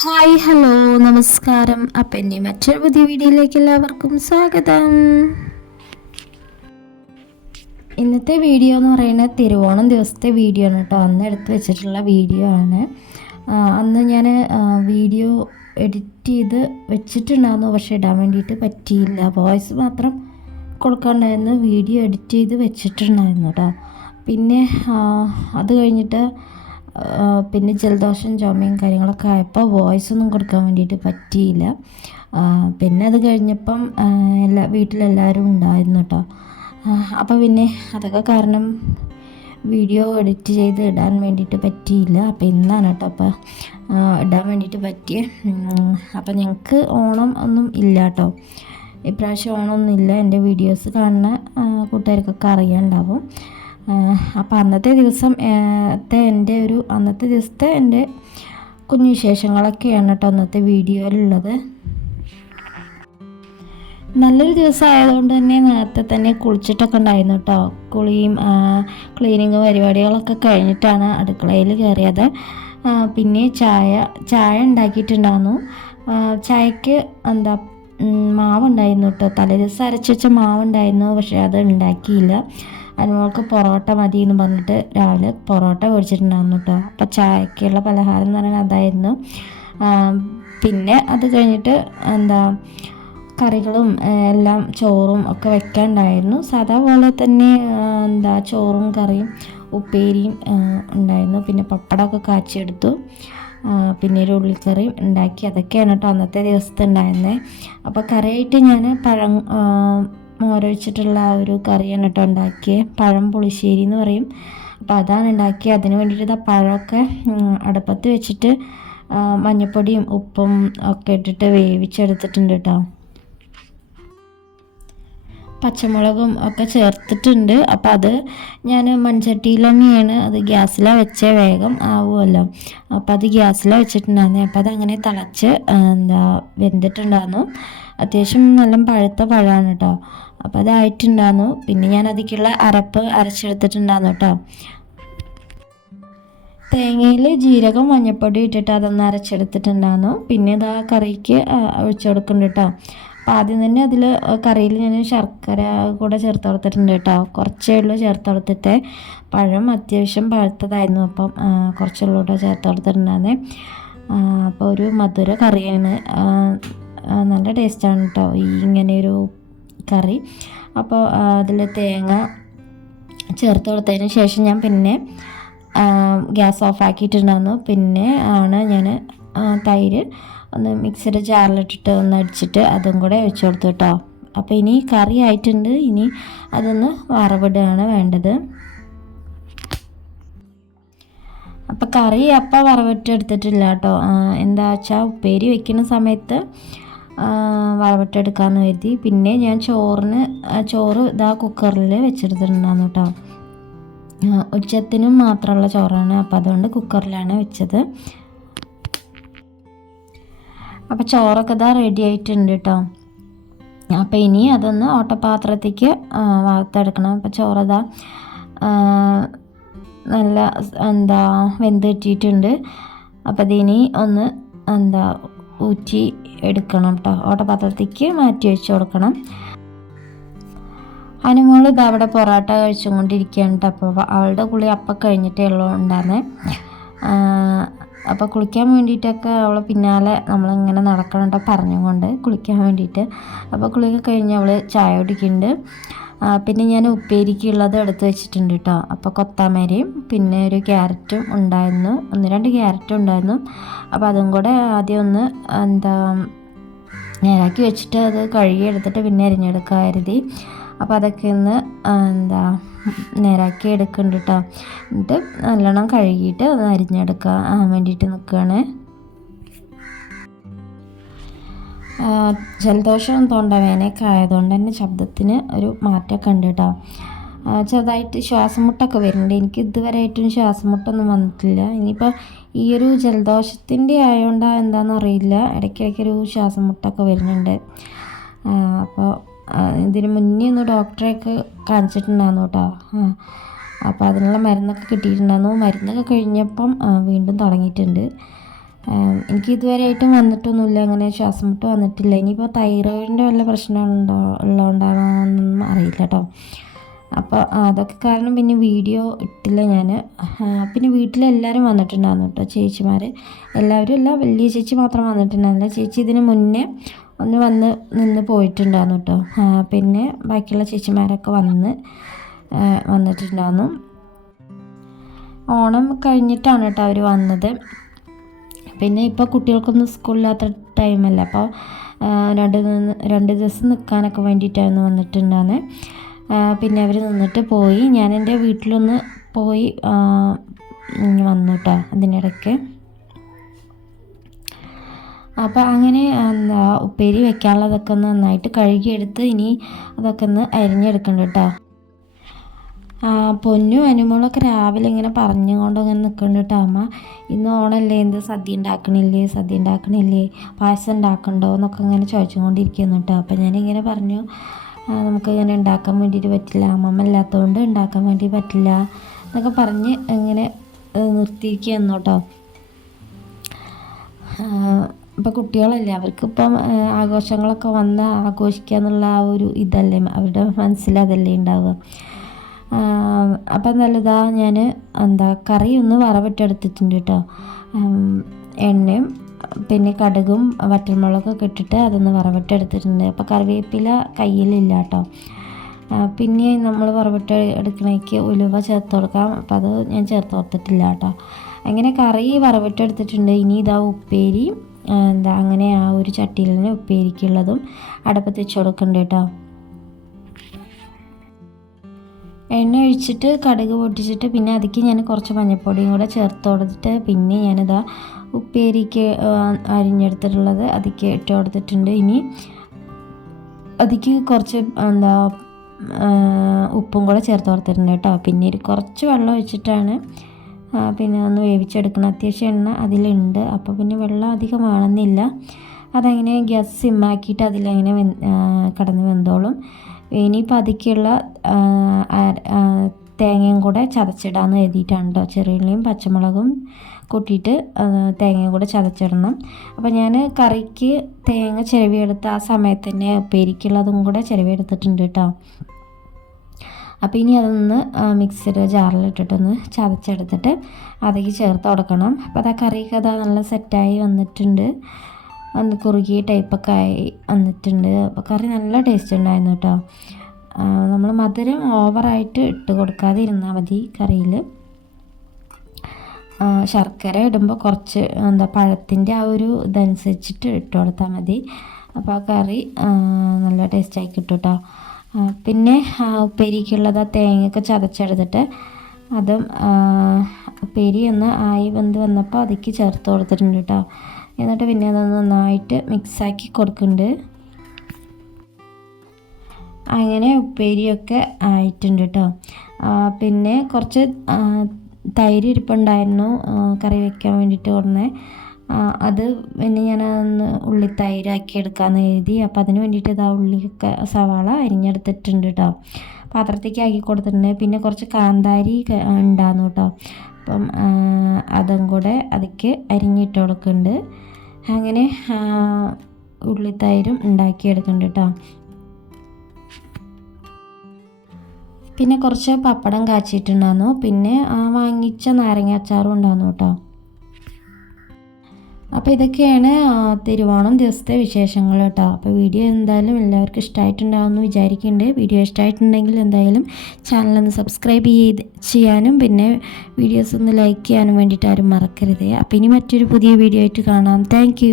Hi hello നമസ്കാരം. അപ്പം എന്റെ മറ്റൊരു പുതിയ വീഡിയോയിലേക്ക് എല്ലാവർക്കും സ്വാഗതം. ഇന്നത്തെ വീഡിയോ എന്ന് പറയുന്നത് തിരുവോണം ദിവസത്തെ വീഡിയോ ആണ് കേട്ടോ. അന്ന് എടുത്ത് വെച്ചിട്ടുള്ള വീഡിയോ ആണ്. അന്ന് ഞാൻ വീഡിയോ എഡിറ്റ് ചെയ്ത് വെച്ചിട്ടുണ്ടായിരുന്നു. പക്ഷേ ഇടാൻ വേണ്ടിയിട്ട് പറ്റിയില്ല. വോയിസ് മാത്രം കൊടുക്കാണ്ടായിരുന്നു. വീഡിയോ എഡിറ്റ് ചെയ്ത് വെച്ചിട്ടുണ്ടായിരുന്നു കേട്ടോ. പിന്നെ അത് കഴിഞ്ഞിട്ട് പിന്നെ ജലദോഷം ചുമയും കാര്യങ്ങളൊക്കെ ആയപ്പോൾ വോയിസ് ഒന്നും കൊടുക്കാൻ വേണ്ടിയിട്ട് പറ്റിയില്ല. പിന്നെ അത് കഴിഞ്ഞപ്പം എല്ലാ വീട്ടിലെല്ലാവരും ഉണ്ടായിരുന്നു കേട്ടോ അപ്പോൾ പിന്നെ അതൊക്കെ കാരണം വീഡിയോ എഡിറ്റ് ചെയ്ത് ഇടാൻ വേണ്ടിയിട്ട് പറ്റിയില്ല. അപ്പോൾ ഇന്നാണ് കേട്ടോ അപ്പോൾ ഇടാൻ വേണ്ടിയിട്ട് പറ്റിയ. അപ്പോൾ ഞങ്ങൾക്ക് ഓണം ഒന്നും ഇല്ല കേട്ടോ ഇപ്രാവശ്യം ഓണമൊന്നും ഇല്ല. എന്റെ വീഡിയോസ് കാണുന്ന കൂട്ടുകാർക്കൊക്കെ അറിയാണ്ടാവും. അപ്പോൾ അന്നത്തെ ദിവസം എന്റെ ഒരു അന്നത്തെ ദിവസത്തെ എന്റെ കുഞ്ഞു വിശേഷങ്ങളൊക്കെയാണ് കേട്ടോ അന്നത്തെ വീഡിയോയിലുള്ളത്. നല്ലൊരു ദിവസം ആയതുകൊണ്ട് തന്നെ നേരത്തെ തന്നെ കുളിച്ചിട്ടൊക്കെ ഉണ്ടായിരുന്നു കേട്ടോ കുളിയും ക്ലീനിങ് പരിപാടികളൊക്കെ കഴിഞ്ഞിട്ടാണ് അടുക്കളയിൽ കയറിയത്. പിന്നെ ചായ ചായ ഉണ്ടാക്കിയിട്ടുണ്ടായിരുന്നു. ചായക്ക് എന്താ മാവുണ്ടായിരുന്നു കേട്ടോ തലേ ദിവസം അരച്ചു വെച്ച മാവുണ്ടായിരുന്നു പക്ഷേ അത് ഉണ്ടാക്കിയില്ല. അനുമോൾക്ക് പൊറോട്ട മതി എന്ന് പറഞ്ഞിട്ട് രാവിലെ പൊറോട്ട മേടിച്ചിട്ടുണ്ടായിരുന്നു കേട്ടോ അപ്പോൾ ചായക്കുള്ള പലഹാരം എന്ന് പറയുന്നത് അതായിരുന്നു. പിന്നെ അത് കഴിഞ്ഞിട്ട് എന്താ കറികളും എല്ലാം ചോറും ഒക്കെ വെക്കാണ്ടായിരുന്നു സാധാ പോലെ തന്നെ എന്താ ചോറും കറിയും ഉപ്പേരിയും ഉണ്ടായിരുന്നു. പിന്നെ പപ്പടമൊക്കെ കാച്ചിയെടുത്തു. പിന്നെ ഒരു ഉള്ളിക്കറിയും ഉണ്ടാക്കി. അതൊക്കെയാണ് കേട്ടോ അന്നത്തെ ദിവസത്തെ ഉണ്ടായിരുന്നത് അപ്പോൾ കറിയായിട്ട് ഞാൻ പഴം മോരൊഴിച്ചിട്ടുള്ള ആ ഒരു കറിയാണ് കേട്ടോ ഉണ്ടാക്കിയത് പഴം പുളിശ്ശേരി എന്ന് പറയും. അപ്പോൾ അതാണ് ഉണ്ടാക്കിയത് അതിന് വേണ്ടിയിട്ട് ഇതാ പഴമൊക്കെ അടുപ്പത്ത് വെച്ചിട്ട് മഞ്ഞൾപ്പൊടിയും ഉപ്പും ഒക്കെ ഇട്ടിട്ട് വേവിച്ചെടുത്തിട്ടുണ്ട് കേട്ടോ. പച്ചമുളകും ഒക്കെ ചേർത്തിട്ടുണ്ട്. അപ്പോൾ അത് ഞാൻ മൺചട്ടിയിൽ തന്നെയാണ് അത് ഗ്യാസിലാണ് വെച്ചേ വേഗം ആവുമല്ലോ. അപ്പോൾ അത് ഗ്യാസിലാണ് വെച്ചിട്ടുണ്ടായിരുന്നു. അപ്പോൾ അതങ്ങനെ തിളച്ച് ആ, എന്താ വെന്തിട്ടുണ്ടായിരുന്നു. അത്യാവശ്യം നല്ല പഴുത്ത പഴമാണ് കേട്ടോ. അപ്പോൾ അതായിട്ടുണ്ടായിരുന്നു പിന്നെ ഞാൻ അതിലേക്കുള്ള അരപ്പ് അരച്ചെടുത്തിട്ടുണ്ടായിരുന്നു കേട്ടോ തേങ്ങയിൽ ജീരകം മഞ്ഞപ്പൊടി ഇട്ടിട്ട് അതൊന്ന് അരച്ചെടുത്തിട്ടുണ്ടായിരുന്നു പിന്നെ ഇതാ കറിക്ക് ഒഴിച്ചു കൊടുക്കുന്നുണ്ട് കേട്ടോ അപ്പോൾ ആദ്യം തന്നെ അതിൽ കറിയിൽ ഞാൻ ശർക്കര കൂടെ ചേർത്ത് കൊടുത്തിട്ടുണ്ട് കേട്ടോ കുറച്ചേ ഉള്ളൂ ചേർത്ത് കൊടുത്തിട്ട്. പഴം അത്യാവശ്യം പഴുത്തതായിരുന്നു. അപ്പം കുറച്ചേ കുറച്ചുള്ളൂ കൂടെ ചേർത്ത് കൊടുത്തിട്ടുണ്ടായിരുന്നേ അപ്പോൾ ഒരു മധുര കറിയാണ്. ആ, ആ, നല്ല ടേസ്റ്റാണ് കേട്ടോ ഈ ഇങ്ങനെ ഒരു കറി. അപ്പോൾ അതിൽ തേങ്ങ ചേർത്ത് കൊടുത്തതിന് ശേഷം ഞാൻ പിന്നെ ഗ്യാസ് ഓഫ് ആക്കിയിട്ടുണ്ടായിരുന്നു. പിന്നെ ആണ് ഞാൻ തൈര് ഒന്ന് മിക്സിയുടെ ജാറിലിട്ടിട്ട് ഒന്ന് അടിച്ചിട്ട് അതും കൂടെ വെച്ച് കൊടുത്തു കേട്ടോ. അപ്പോൾ ഇനി കറി ആയിട്ടുണ്ട്. ഇനി അതൊന്ന് വറവിടുകയാണ് വേണ്ടത്. അപ്പോൾ കറി അപ്പം വറവിട്ട് എടുത്തിട്ടില്ല കേട്ടോ. എന്താ വെച്ചാൽ ഉപ്പേരി വെക്കുന്ന സമയത്ത് വറവിട്ടെടുക്കാമെന്ന് കരുതി. പിന്നെ ഞാൻ ചോറിന് ചോറ് ഇതാ കുക്കറിൽ വെച്ചെടുത്തിട്ടുണ്ടായിരുന്നു കേട്ടോ ഉച്ചത്തിനും മാത്രമുള്ള ചോറാണ്. അപ്പം അതുകൊണ്ട് കുക്കറിലാണ് വെച്ചത്. അപ്പോൾ ചോറൊക്കെ ഇതാ റെഡി ആയിട്ടുണ്ട് കേട്ടോ അപ്പോൾ ഇനി അതൊന്ന് ഓട്ടപാത്രത്തേക്ക് വാർത്തെടുക്കണം അപ്പോൾ ചോറതാ നല്ല എന്താ വെന്ത് കിട്ടിയിട്ടുണ്ട്. അപ്പോൾ അതിനി ഒന്ന് എന്താ ഊറ്റി എടുക്കണം കേട്ടോ ഓട്ടപാത്രത്തേക്ക് മാറ്റി വെച്ച് കൊടുക്കണം. അനുമോൾ ഇത് അവിടെ പൊറോട്ട കഴിച്ചും കൊണ്ടിരിക്കുകയാണ് കേട്ടോ അപ്പോൾ അവളുടെ കുളി അപ്പം കഴിഞ്ഞിട്ടേ ഉള്ളൂ അപ്പോൾ കുളിക്കാൻ വേണ്ടിയിട്ടൊക്കെ അവളെ പിന്നാലെ നമ്മളിങ്ങനെ നടക്കണം കേട്ടോ പറഞ്ഞുകൊണ്ട് കുളിക്കാൻ വേണ്ടിയിട്ട്. അപ്പോൾ കുളിയൊക്കെ കഴിഞ്ഞ് അവൾ ചായ കുടിക്കുന്നുണ്ട്. പിന്നെ ഞാൻ ഉപ്പേരിക്കുള്ളത് എടുത്ത് വെച്ചിട്ടുണ്ട് കേട്ടോ അപ്പോൾ കൊത്താമരയും പിന്നെ ഒരു ക്യാരറ്റും ഉണ്ടായിരുന്നു. ഒന്ന് രണ്ട് ക്യാരറ്റും ഉണ്ടായിരുന്നു. അപ്പോൾ അതും കൂടെ ആദ്യം ഒന്ന് എന്താ നേരാക്കി വെച്ചിട്ട് അത് കഴുകി എടുത്തിട്ട് പിന്നെ അരിഞ്ഞെടുക്കാൻ കരുതി. അപ്പോൾ അതൊക്കെ ഒന്ന് എന്താ നേരാക്കി എടുക്കുന്നുണ്ട് കേട്ടോ എന്നിട്ട് നല്ലോണം കഴുകിയിട്ട് അത് അരിഞ്ഞെടുക്കാൻ വേണ്ടിയിട്ട് നിൽക്കുകയാണ് ജലദോഷം തൊണ്ടവേനയൊക്കെ ആയതുകൊണ്ട് തന്നെ ശബ്ദത്തിന് ഒരു മാറ്റമൊക്കെ ഉണ്ട് കേട്ടോ. ചെറുതായിട്ട് ശ്വാസം മുട്ടൊക്കെ വരുന്നുണ്ട്. എനിക്ക് ഇതുവരെയായിട്ടും ശ്വാസം മുട്ടൊന്നും വന്നിട്ടില്ല. ഇനിയിപ്പോൾ ഈ ഒരു ജലദോഷത്തിന്റെ ആയതുകൊണ്ടാ എന്താണെന്ന് അറിയില്ല. ഇടയ്ക്കിടയ്ക്കൊരു ശ്വാസം മുട്ടൊക്കെ വരുന്നുണ്ട്. അപ്പോൾ ഇതിന് മുന്നേ ഒന്ന് ഡോക്ടറെയൊക്കെ കാണിച്ചിട്ടുണ്ടായിരുന്നു കേട്ടോ. അപ്പോൾ അതിനുള്ള മരുന്നൊക്കെ കിട്ടിയിട്ടുണ്ടായിരുന്നു. മരുന്നൊക്കെ കഴിഞ്ഞപ്പം വീണ്ടും തുടങ്ങിയിട്ടുണ്ട്. എനിക്ക് ഇതുവരെയായിട്ടും വന്നിട്ടൊന്നുമില്ല. അങ്ങനെ ശ്വാസം മുട്ട് വന്നിട്ടില്ല. ഇനിയിപ്പോൾ തൈറോയിഡിന്റെ വല്ല പ്രശ്നമുണ്ടോ ഉള്ളതുകൊണ്ടാണോ എന്നൊന്നും അറിയില്ല കേട്ടോ അപ്പോൾ അതൊക്കെ കാരണം പിന്നെ വീഡിയോ ഇട്ടില്ല ഞാൻ പിന്നെ വീട്ടിലെല്ലാവരും വന്നിട്ടുണ്ടായിരുന്നു കേട്ടോ ചേച്ചിമാർ എല്ലാവരും അല്ല വലിയ ചേച്ചി മാത്രം വന്നിട്ടുണ്ടായിരുന്നില്ല. ചേച്ചി ഇതിന് മുന്നേ ഒന്ന് വന്ന് നിന്ന് പോയിട്ടുണ്ടായിരുന്നു കേട്ടോ പിന്നെ ബാക്കിയുള്ള ചേച്ചിമാരൊക്കെ വന്ന് വന്നിട്ടുണ്ടായിരുന്നു. ഓണം കഴിഞ്ഞിട്ടാണ് കേട്ടോ അവർ വന്നത്. പിന്നെ ഇപ്പോൾ കുട്ടികൾക്കൊന്നും സ്കൂളില്ലാത്ത ടൈമല്ല അപ്പോൾ രണ്ട് രണ്ട് ദിവസം നിൽക്കാനൊക്കെ വേണ്ടിയിട്ടായിരുന്നു വന്നിട്ടുണ്ടായിരുന്നത് പിന്നെ അവർ നിന്നിട്ട് പോയി. ഞാൻ എന്റെ വീട്ടിലൊന്ന് പോയി വന്നു കേട്ടോ അതിനിടയ്ക്ക്. അപ്പോൾ അങ്ങനെ എന്താ ഉപ്പേരി വെക്കാനുള്ളതൊക്കെ ഒന്ന് നന്നായിട്ട് കഴുകിയെടുത്ത് ഇനി അതൊക്കെ ഒന്ന് അരിഞ്ഞെടുക്കണ്ട കേട്ടോ പൊന്നും അനുമോളൊക്കെ രാവിലെ ഇങ്ങനെ പറഞ്ഞുകൊണ്ട് ഇങ്ങനെ നിൽക്കുന്നുണ്ട് കേട്ടോ അമ്മ. ഇന്ന് ഓണല്ലേ എന്ത് സദ്യ ഉണ്ടാക്കണില്ലേ സദ്യ ഉണ്ടാക്കണില്ലേ പായസം ഉണ്ടാക്കണ്ടോ എന്നൊക്കെ ഇങ്ങനെ ചോദിച്ചുകൊണ്ടിരിക്കുന്നു കേട്ടോ. അപ്പോൾ ഞാനിങ്ങനെ പറഞ്ഞു നമുക്ക് ഇങ്ങനെ ഉണ്ടാക്കാൻ വേണ്ടിയിട്ട് പറ്റില്ല അമ്മമ്മ ഇല്ലാത്തതുകൊണ്ട് ഉണ്ടാക്കാൻ വേണ്ടി പറ്റില്ല എന്നൊക്കെ പറഞ്ഞ് ഇങ്ങനെ നിർത്തിയിരിക്കുന്നു കേട്ടോ. ഇപ്പം കുട്ടികളല്ലേ അവർക്കിപ്പം ആഘോഷങ്ങളൊക്കെ വന്ന് ആഘോഷിക്കുക എന്നുള്ള ആ ഒരു ഇതല്ലേ അവരുടെ മനസ്സിൽ അതല്ലേ ഉണ്ടാവുക. അപ്പം നല്ലതാ ഞാൻ എന്താ കറി ഒന്ന് വറവിട്ടെടുത്തിട്ടുണ്ട് കേട്ടോ എണ്ണയും പിന്നെ കടുകും വറ്റൽമുളകൊക്കെ ഇട്ടിട്ട് അതൊന്ന് വറവിട്ടെടുത്തിട്ടുണ്ട്. അപ്പോൾ കറിവേപ്പില കയ്യിലില്ല കേട്ടോ പിന്നെ നമ്മൾ വറവിട്ട് എടുക്കണേക്ക് ഉലുവ ചേർത്ത് കൊടുക്കാം. അപ്പം അത് ഞാൻ ചേർത്ത് കൊടുത്തിട്ടില്ല കേട്ടോ അങ്ങനെ കറി വറവിട്ടെടുത്തിട്ടുണ്ട്. ഇനി ഇതാ ഉപ്പേരി. എന്താ അങ്ങനെ ആ ഒരു ചട്ടിയിൽ തന്നെ ഉപ്പേരിക്കുള്ളതും അടുപ്പത്ത് വെച്ച് കൊടുക്കുന്നുണ്ട് കേട്ടോ എണ്ണ ഒഴിച്ചിട്ട് കടുക് പൊട്ടിച്ചിട്ട് പിന്നെ അതിക്ക് ഞാൻ കുറച്ച് മഞ്ഞൾപ്പൊടിയും കൂടെ ചേർത്ത് കൊടുത്തിട്ട് പിന്നെ ഞാനിതാ ഉപ്പേരിക്ക് അരിഞ്ഞെടുത്തിട്ടുള്ളത് അതിക്ക് ഇട്ട് കൊടുത്തിട്ടുണ്ട്. ഇനി അതിക്ക് കുറച്ച് എന്താ ഉപ്പും കൂടെ ചേർത്ത് കൊടുത്തിട്ടുണ്ട് കേട്ടോ. പിന്നെ കുറച്ച് വെള്ളം ഒഴിച്ചിട്ടാണ് പിന്നെ ഒന്ന് വേവിച്ചെടുക്കണം അത്യാവശ്യം എണ്ണ അതിലുണ്ട്. അപ്പോൾ പിന്നെ വെള്ളം അധികം വേണമെന്നില്ല. അതങ്ങനെ ഗ്യാസ് സിമ്മാക്കിയിട്ട് അതിലങ്ങനെ കിടന്ന് വെന്തോളും. അര- ആ, തേങ്ങയും കൂടെ ചതച്ചിടാമെന്ന് എഴുതിയിട്ടാണ് കേട്ടോ ചെറിയുള്ളിയും പച്ചമുളകും കൂട്ടിയിട്ട് തേങ്ങയും കൂടെ ചതച്ചിടണം. അപ്പോൾ ഞാൻ കറിക്ക് തേങ്ങ ചിരവിയെടുത്ത് ആ സമയത്ത് തന്നെ ഉപ്പേരിക്കുള്ളതും കൂടെ ചിരവിയെടുത്തിട്ടുണ്ട് കേട്ടോ അപ്പോൾ ഇനി അതൊന്ന് മിക്സിയുടെ ജാറിലിട്ടിട്ടൊന്ന് ചതച്ചെടുത്തിട്ട് അതിലേക്ക് ചേർത്ത് കൊടുക്കണം. അപ്പോൾ അത് ആ കറിയൊക്കെ അതാ നല്ല സെറ്റായി വന്നിട്ടുണ്ട്. ഒന്ന് കുറുകിയ ടൈപ്പൊക്കെ ആയി വന്നിട്ടുണ്ട്. അപ്പോൾ കറി നല്ല ടേസ്റ്റ് ഉണ്ടായിരുന്നു കേട്ടോ നമ്മൾ മധുരം ഓവറായിട്ട് ഇട്ട് കൊടുക്കാതെ ഇരുന്നാൽ മതി കറിയിൽ ശർക്കര ഇടുമ്പോൾ കുറച്ച് എന്താ പഴത്തിന്റെ ആ ഒരു ഇതനുസരിച്ചിട്ട് ഇട്ട് കൊടുത്താൽ മതി. അപ്പോൾ ആ കറി നല്ല ടേസ്റ്റായി കിട്ടും കേട്ടോ പിന്നെ ഉപ്പേരിക്കുള്ളത് ആ തേങ്ങയൊക്കെ ചതച്ചെടുത്തിട്ട് അതും ഉപ്പേരി ഒന്ന് ആയി വെന്ത് വന്നപ്പോൾ അതിക്ക് ചേർത്ത് കൊടുത്തിട്ടുണ്ട് കേട്ടോ എന്നിട്ട് പിന്നെ അത് നന്നായിട്ട് മിക്സാക്കി കൊടുക്കുന്നുണ്ട്. അങ്ങനെ ഉപ്പേരിയൊക്കെ ആയിട്ടുണ്ട് കേട്ടോ പിന്നെ കുറച്ച് തൈര് ഇരിപ്പുണ്ടായിരുന്നു കറി വെക്കാൻ വേണ്ടിയിട്ട് ഉടനെ അത് പിന്നെ ഞാൻ ഉള്ളി തൈരാക്കി എടുക്കാമെന്ന് എഴുതി അപ്പോൾ അതിന് വേണ്ടിയിട്ട് ഇതാ ഉള്ളിയൊക്കെ സവാള അരിഞ്ഞെടുത്തിട്ടുണ്ട് കേട്ടോ പാത്രത്തേക്ക് ആക്കി കൊടുത്തിട്ടുണ്ട്. പിന്നെ കുറച്ച് കാന്താരി ഉണ്ടായിരുന്നു കേട്ടോ അപ്പം അതും കൂടെ അതിക്ക് അരിഞ്ഞിട്ട് കൊടുക്കുന്നുണ്ട്. അങ്ങനെ ഉള്ളിത്തൈരും ഉണ്ടാക്കിയെടുക്കുന്നുണ്ട് കേട്ടോ. പിന്നെ കുറച്ച് പപ്പടം കാച്ചിട്ടുണ്ടായിരുന്നു. പിന്നെ വാങ്ങിച്ച നാരങ്ങ അച്ചാറും ഉണ്ടായിരുന്നു കേട്ടോ. അപ്പോൾ ഇതൊക്കെയാണ് തിരുവോണം ദിവസത്തെ വിശേഷങ്ങൾ കേട്ടോ. അപ്പോൾ വീഡിയോ എന്തായാലും എല്ലാവർക്കും ഇഷ്ടമായിട്ടുണ്ടാകുമെന്ന് വിചാരിക്കുന്നുണ്ട് വീഡിയോ ഇഷ്ടമായിട്ടുണ്ടെങ്കിൽ എന്തായാലും ചാനലൊന്ന് സബ്സ്ക്രൈബ് ചെയ്ത് ചെയ്യാനും പിന്നെ വീഡിയോസ് ഒന്ന് ലൈക്ക് ചെയ്യാനും വേണ്ടിയിട്ട് ആരും മറക്കരുത്. അപ്പോൾ ഇനി മറ്റൊരു പുതിയ വീഡിയോ ആയിട്ട് കാണാം. താങ്ക്